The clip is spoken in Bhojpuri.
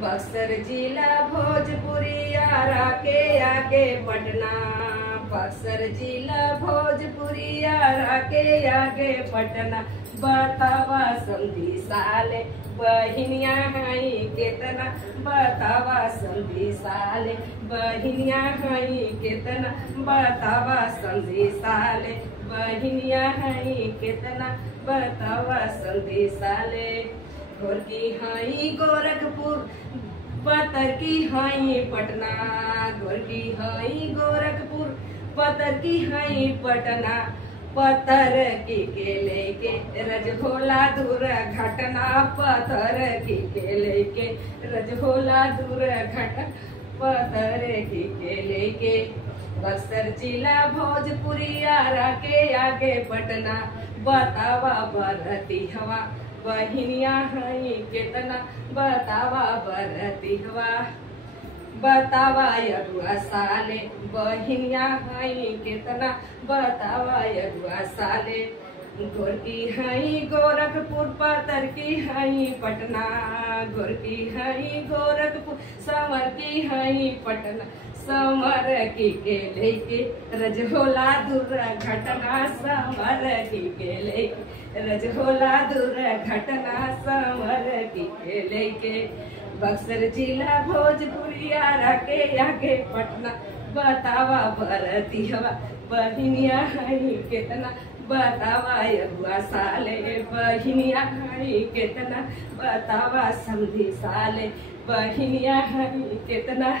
बक्सर जिला भोजपुरी आरा के आगे पटना। बक्सर जिला भोजपुरी आरा के आगे पटना। बतावा समझी साले बहिनिया हई केतना। बतावा समझी साले बहिनिया हई केतना। बतावा समझी साले बहिनिया हई केतना। बतावा समझी साले गोरकी हई गोरखपुर पतर की हई पटना। गोरकी हई गोरखपुर पतर की हई पटना। पत्थर की के लेके रजभोला दूर घटना। पत्थर की के लेके रजभोला दूर घटना। पत्थर की के लेके बक्सर जिला भोजपुरी आरा के आगे पटना। बतावा बरती हवा बहिनिया हई केतना। बतावा बरती हवा बतावा यरुआ साले बहिनिया हई केतना। बतावा यरुआ साले गोरकी हई गोरखपुर पतर की हई पटना। गोरकी हई गोरखपुर समर की हई पटना। समर की के लेके रजहोला दूर घटना। समर की के लेके रजहोला दूर घटना। समर की के लेके बक्सर जिला भोजपुरी आरा के आगे पटना। बतावा बरती हवा बहिनिया हई केतना। बतावा यरुआ साले बहिनिया हई केतना। बतावा समझी साले बहिनिया हई केतना।